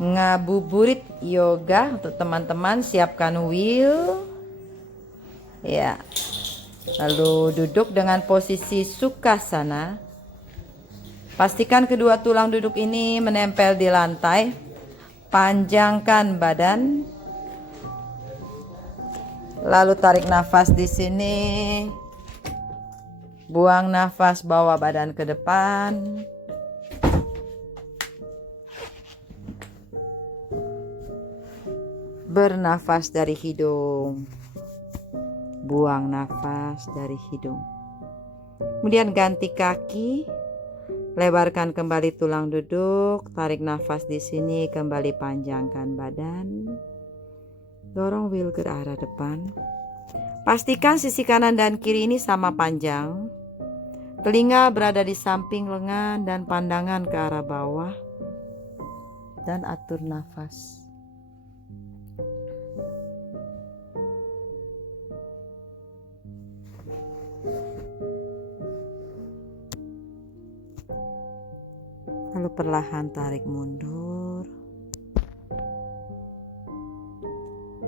Ngabuburit yoga untuk teman-teman. Siapkan wheel. Ya. Lalu duduk dengan posisi Sukhasana. Pastikan kedua tulang duduk ini menempel di lantai. Panjangkan badan. Lalu tarik nafas di sini. Buang nafas, bawa badan ke depan. Bernafas dari hidung. Buang nafas dari hidung. Kemudian ganti kaki. Lebarkan kembali tulang duduk. Tarik nafas di sini, kembali panjangkan badan. Dorong wheel ke arah depan. Pastikan sisi kanan dan kiri ini sama panjang. Telinga berada di samping lengan dan pandangan ke arah bawah. Dan atur nafas. Lalu perlahan tarik mundur.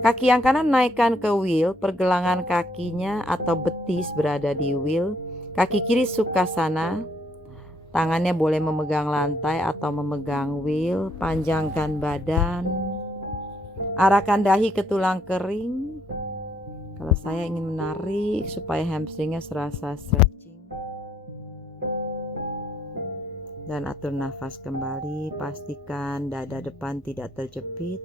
Kaki yang kanan naikkan ke wheel, pergelangan kakinya atau betis berada di wheel. Kaki kiri Sukhasana, tangannya boleh memegang lantai atau memegang wheel. Panjangkan badan. Arahkan dahi ke tulang kering. Kalau saya ingin menarik supaya hamstringnya serasa stretching. Dan atur nafas kembali. Pastikan dada depan tidak terjepit.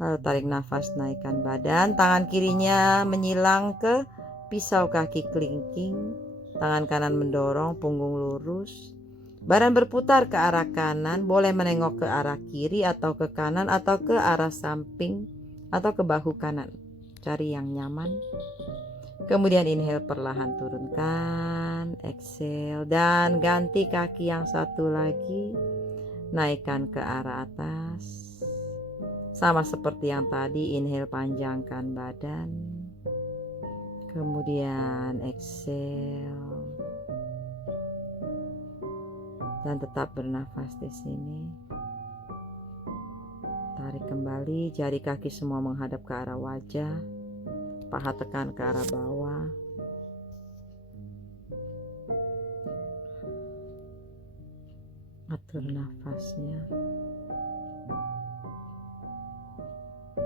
Lalu tarik nafas, naikkan badan. Tangan kirinya menyilang ke pisau kaki kelingking. Tangan kanan mendorong, punggung lurus. Badan berputar ke arah kanan. Boleh menengok ke arah kiri atau ke kanan atau ke arah samping atau ke bahu kanan. Cari yang nyaman. Kemudian inhale, perlahan turunkan. Exhale dan ganti kaki yang satu lagi. Naikkan ke arah atas. Sama seperti yang tadi, inhale, panjangkan badan. Kemudian exhale. Dan tetap bernafas di sini. Tarik kembali, jari kaki semua menghadap ke arah wajah. Paha tekan ke arah bawah. Atur nafasnya.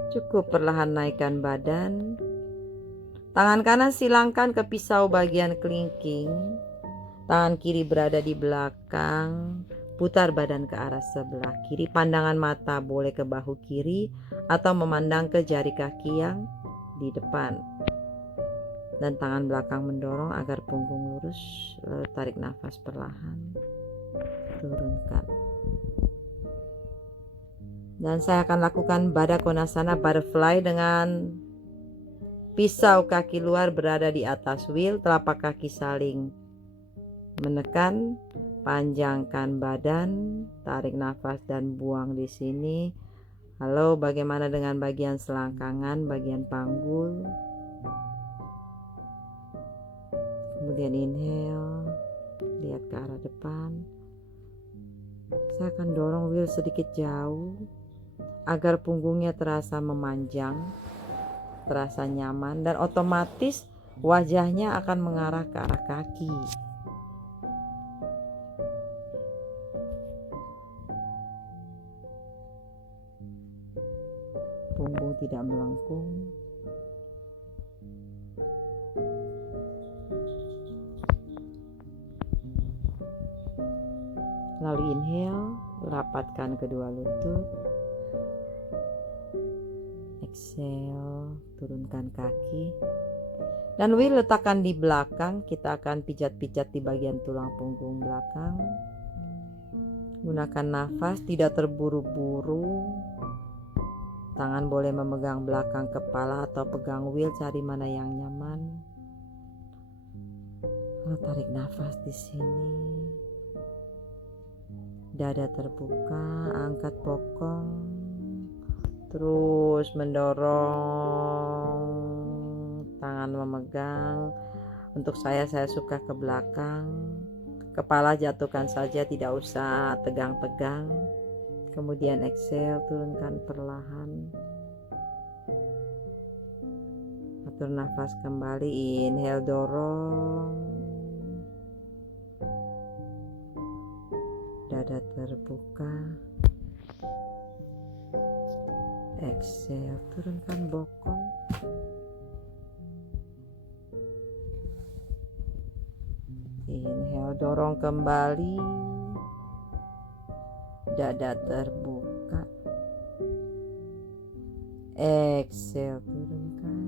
Cukup, perlahan naikkan badan. Tangan kanan silangkan ke pisau bagian kelingking. Tangan kiri berada di belakang. Putar badan ke arah sebelah kiri. Pandangan mata boleh ke bahu kiri atau memandang ke jari kaki yang di depan. Dan tangan belakang mendorong agar punggung lurus. Lalu tarik nafas perlahan. Turunkan. Dan saya akan lakukan Baddha Konasana Butterfly dengan pisau kaki luar berada di atas wheel. Telapak kaki saling menekan. Panjangkan badan. Tarik nafas dan buang di sini. Halo, bagaimana dengan bagian selangkangan, bagian panggul? Kemudian inhale. Lihat ke arah depan. Saya akan dorong wheel sedikit jauh agar punggungnya terasa memanjang, terasa nyaman, dan otomatis wajahnya akan mengarah ke arah kaki. Punggung tidak melengkung. Lalu inhale, rapatkan kedua lutut. Exhale, turunkan kaki. Dan wheel letakkan di belakang. Kita akan pijat-pijat di bagian tulang punggung belakang. Gunakan nafas, tidak terburu-buru. Tangan boleh memegang belakang kepala atau pegang wheel, cari mana yang nyaman. Lalu tarik nafas di sini. Dada terbuka, angkat bokong. Terus mendorong, tangan memegang. Untuk saya suka ke belakang. Kepala jatuhkan saja, tidak usah tegang-tegang. Kemudian exhale, turunkan perlahan. Atur nafas kembali, inhale dorong. Dada terbuka. Exhale, turunkan bokong. Inhale, dorong kembali. Dada terbuka. Exhale, turunkan.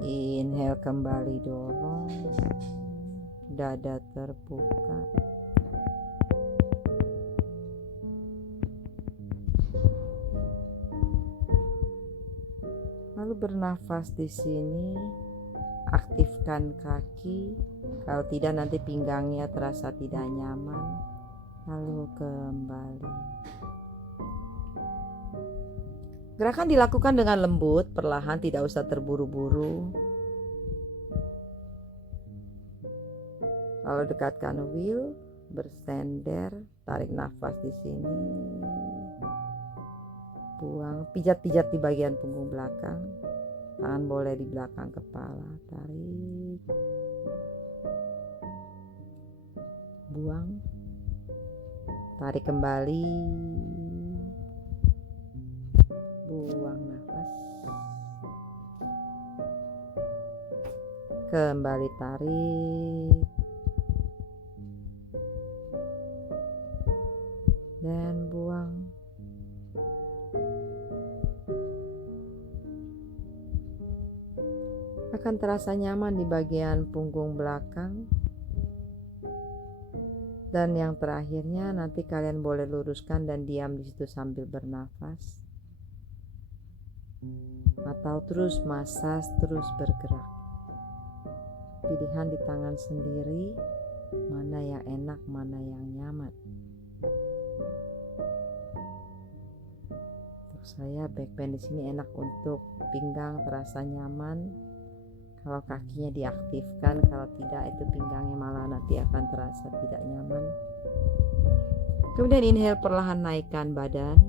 Inhale, kembali dorong. Dada terbuka. Lalu bernafas di sini, aktifkan kaki. Kalau tidak nanti pinggangnya terasa tidak nyaman. Lalu kembali. Gerakan dilakukan dengan lembut, perlahan, tidak usah terburu-buru. Lalu dekatkan wheel, bersender, tarik nafas di sini. Buang, pijat-pijat di bagian punggung belakang. Tangan boleh di belakang kepala, tarik. Buang. Tarik kembali. Buang nafas. Kembali tarik. Dan buang. Akan terasa nyaman di bagian punggung belakang. Dan yang terakhirnya nanti kalian boleh luruskan dan diam di situ sambil bernafas. Atau terus masas, terus bergerak. Pilihan di tangan sendiri, mana yang enak, mana yang nyaman. Untuk saya back bend di sini enak untuk pinggang, terasa nyaman. Kalau kakinya diaktifkan, kalau tidak itu pinggangnya malah nanti akan terasa tidak nyaman. Kemudian inhale, perlahan naikkan badan.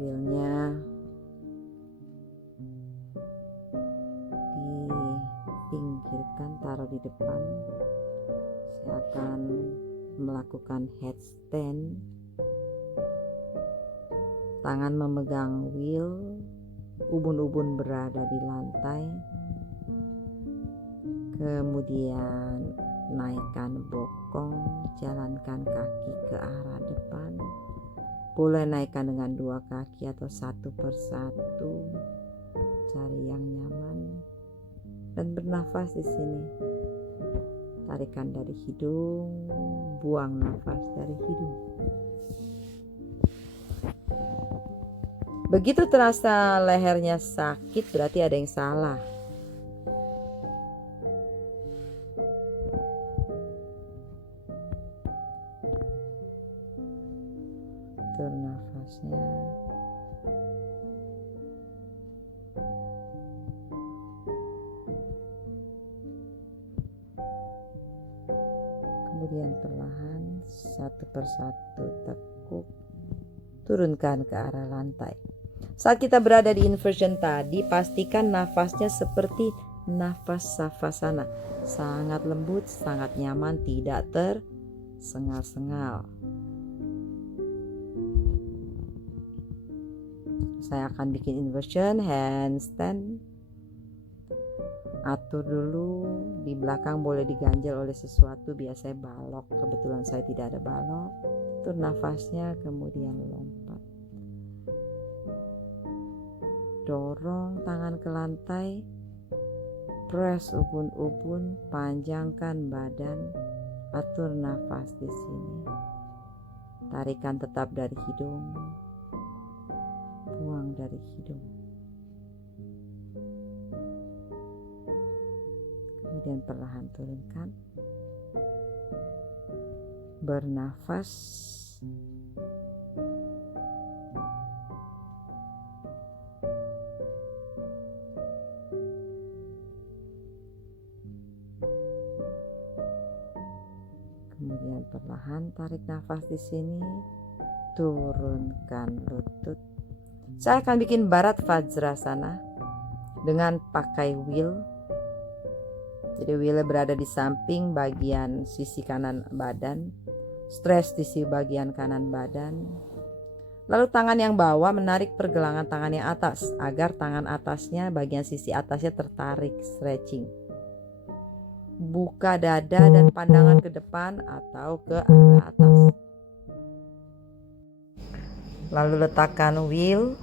Wheelnya dipinggirkan, taruh di depan. Saya akan melakukan headstand. Tangan memegang wheel, ubun-ubun berada di lantai. Kemudian naikkan bokong, jalankan kaki ke arah depan. Boleh naikkan dengan dua kaki atau satu persatu. Cari yang nyaman dan bernafas di sini. Tarikan dari hidung, buang nafas dari hidung. Begitu terasa lehernya sakit, berarti ada yang salah. Atur nafasnya. Kemudian perlahan, satu persatu tekuk, turunkan ke arah lantai. Saat kita berada di inversion tadi, pastikan nafasnya seperti nafas savasana. Sangat lembut, sangat nyaman, tidak tersengal-sengal. Saya akan bikin inversion, handstand. Atur dulu, di belakang boleh diganjel oleh sesuatu, biasanya balok. Kebetulan saya tidak ada balok. Atur nafasnya, kemudian lompat. Dorong tangan ke lantai, press ubun-ubun, panjangkan badan, atur nafas di sini. Tarikan tetap dari hidung, buang dari hidung. Kemudian perlahan turunkan. bernafas. Kemudian perlahan tarik nafas di sini, turunkan lutut. Saya akan bikin Bharat Vajrasana dengan pakai wheel. Jadi wheel berada di samping bagian sisi kanan badan, stres di sisi bagian kanan badan. Lalu tangan yang bawah menarik pergelangan tangan yang atas agar tangan atasnya, bagian sisi atasnya tertarik, stretching. Buka dada dan pandangan ke depan atau ke arah atas. Lalu letakkan wheel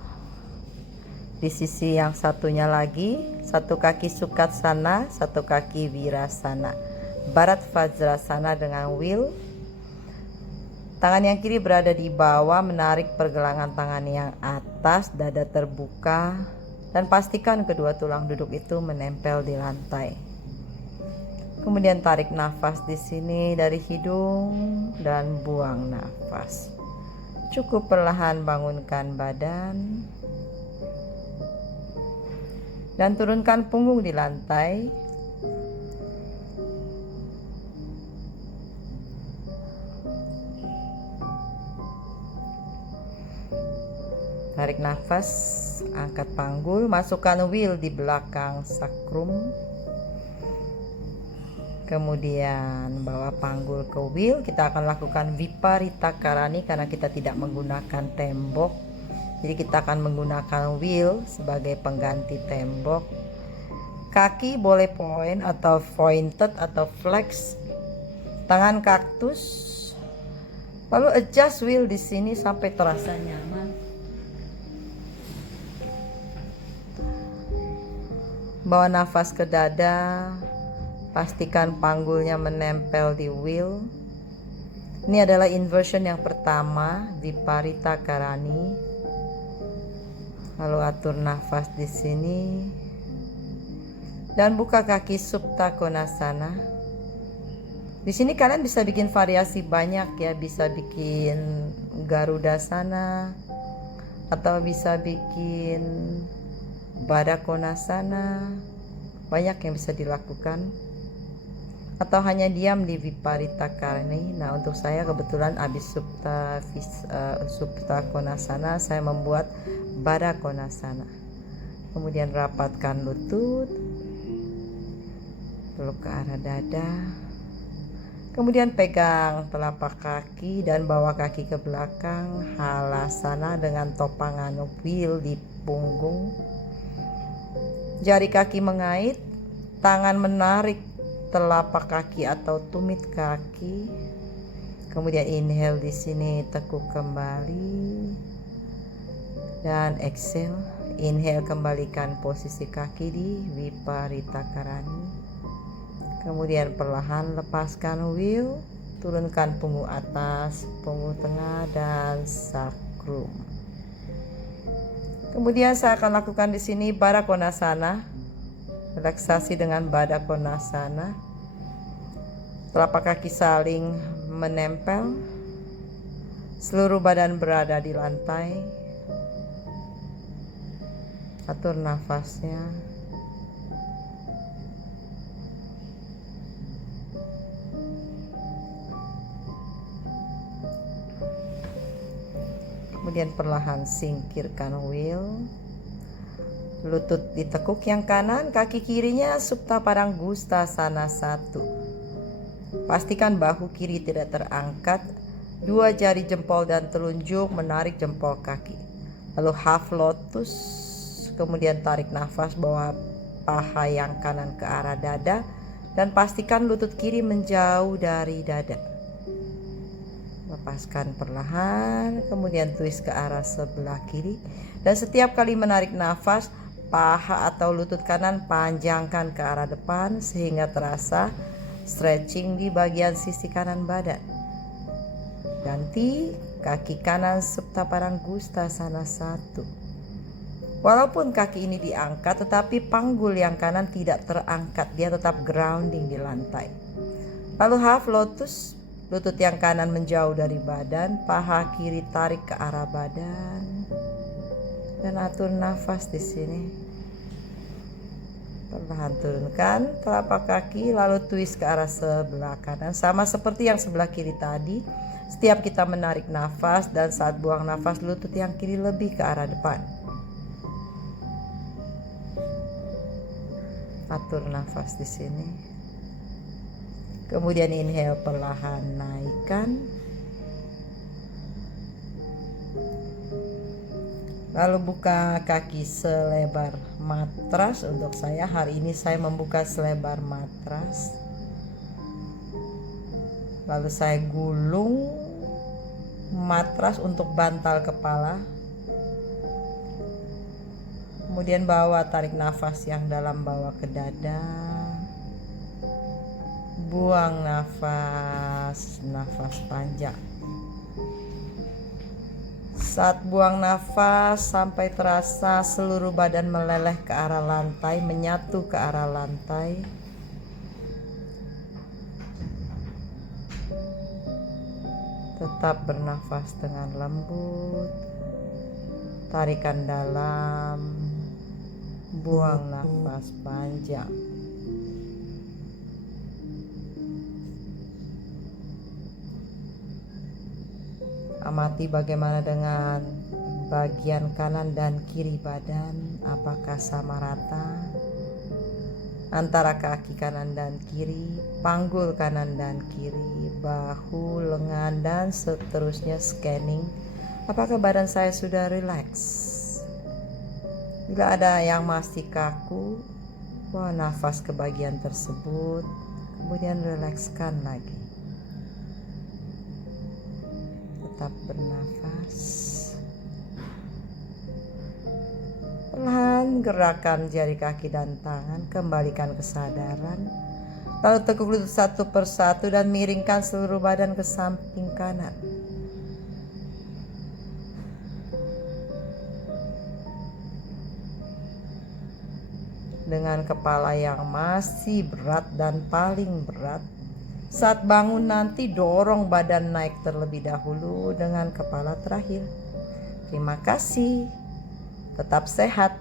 di sisi yang satunya lagi, satu kaki Sukhasana, satu kaki Virasana. Bharat Vajrasana dengan wheel. Tangan yang kiri berada di bawah, menarik pergelangan tangan yang atas, dada terbuka, dan pastikan kedua tulang duduk itu menempel di lantai. Kemudian tarik nafas di sini dari hidung dan buang nafas. Cukup perlahan bangunkan badan dan turunkan punggung di lantai. Tarik nafas, angkat panggul, masukkan wheel di belakang sakrum. Kemudian bawa panggul ke wheel. Kita akan lakukan Viparita Karani karena kita tidak menggunakan tembok. Jadi kita akan menggunakan wheel sebagai pengganti tembok. Kaki boleh point atau pointed atau flex. Tangan kaktus. Lalu adjust wheel di sini sampai terasa nyaman. Bawa nafas ke dada. Pastikan panggulnya menempel di wheel. Ini adalah inversion yang pertama, Viparita Karani. Lalu atur nafas di sini. Dan buka kaki Supta Konasana. Di sini kalian bisa bikin variasi banyak ya, bisa bikin Garuda Sana atau bisa bikin Baddha Konasana. Banyak yang bisa dilakukan. Atau hanya diam di Viparita Karani. Nah, untuk saya kebetulan habis Supta Konasana, saya membuat Baddha Konasana. Kemudian rapatkan lutut, peluk ke arah dada. Kemudian pegang telapak kaki dan bawa kaki ke belakang, Halasana dengan topangan wheel di punggung. Jari kaki mengait, tangan menarik telapak kaki atau tumit kaki. Kemudian inhale di sini, tekuk kembali. Dan exhale, inhale kembalikan posisi kaki di Viparita Karani. Kemudian perlahan lepaskan wheel, turunkan punggung atas, punggung tengah dan sakrum. Kemudian saya akan lakukan di sini Baddha Konasana. Relaksasi dengan Baddha Konasana. Telapak kaki saling menempel. Seluruh badan berada di lantai. Atur nafasnya. Kemudian perlahan singkirkan wheel. Lutut ditekuk yang kanan, kaki kirinya Supta Paranggusthasana 1. Pastikan bahu kiri tidak terangkat. Dua jari jempol dan telunjuk menarik jempol kaki. Lalu half lotus. Kemudian tarik nafas, bawa paha yang kanan ke arah dada. Dan pastikan lutut kiri menjauh dari dada. Lepaskan perlahan, kemudian twist ke arah sebelah kiri. Dan setiap kali menarik nafas, paha atau lutut kanan panjangkan ke arah depan sehingga terasa stretching di bagian sisi kanan badan. Ganti kaki kanan Supta Paranggusthasana 1. Walaupun kaki ini diangkat, tetapi panggul yang kanan tidak terangkat, dia tetap grounding di lantai. Lalu half lotus, Lutut yang kanan menjauh dari badan, paha kiri tarik ke arah badan. Dan atur nafas di sini. Perlahan turunkan telapak kaki, lalu twist ke arah sebelah kanan. Sama seperti yang sebelah kiri tadi. Setiap kita menarik nafas dan saat buang nafas, lutut yang kiri lebih ke arah depan. Atur nafas di sini. Kemudian inhale, perlahan naikkan. Lalu buka kaki selebar matras. Untuk saya hari ini saya membuka selebar matras. Lalu saya gulung matras untuk bantal kepala. Kemudian tarik nafas yang dalam, bawa ke dada. Buang nafas panjang. Saat buang nafas sampai terasa seluruh badan meleleh ke arah lantai, menyatu ke arah lantai. Tetap bernafas dengan lembut. Tarikan dalam, buang nafas panjang. Amati bagaimana dengan bagian kanan dan kiri badan, apakah sama rata antara kaki kanan dan kiri, panggul kanan dan kiri, bahu, lengan, dan seterusnya. Scanning apakah badan saya sudah rileks. Bila ada yang masih kaku, bawa nafas ke bagian tersebut, kemudian rilekskan lagi. Tetap bernafas. Perlahan gerakkan jari kaki dan tangan, kembalikan kesadaran. Lalu tekuk lutut satu persatu dan miringkan seluruh badan ke samping kanan. Dengan kepala yang masih berat dan paling berat, saat bangun nanti dorong badan naik terlebih dahulu dengan kepala terakhir. Terima kasih. Tetap sehat.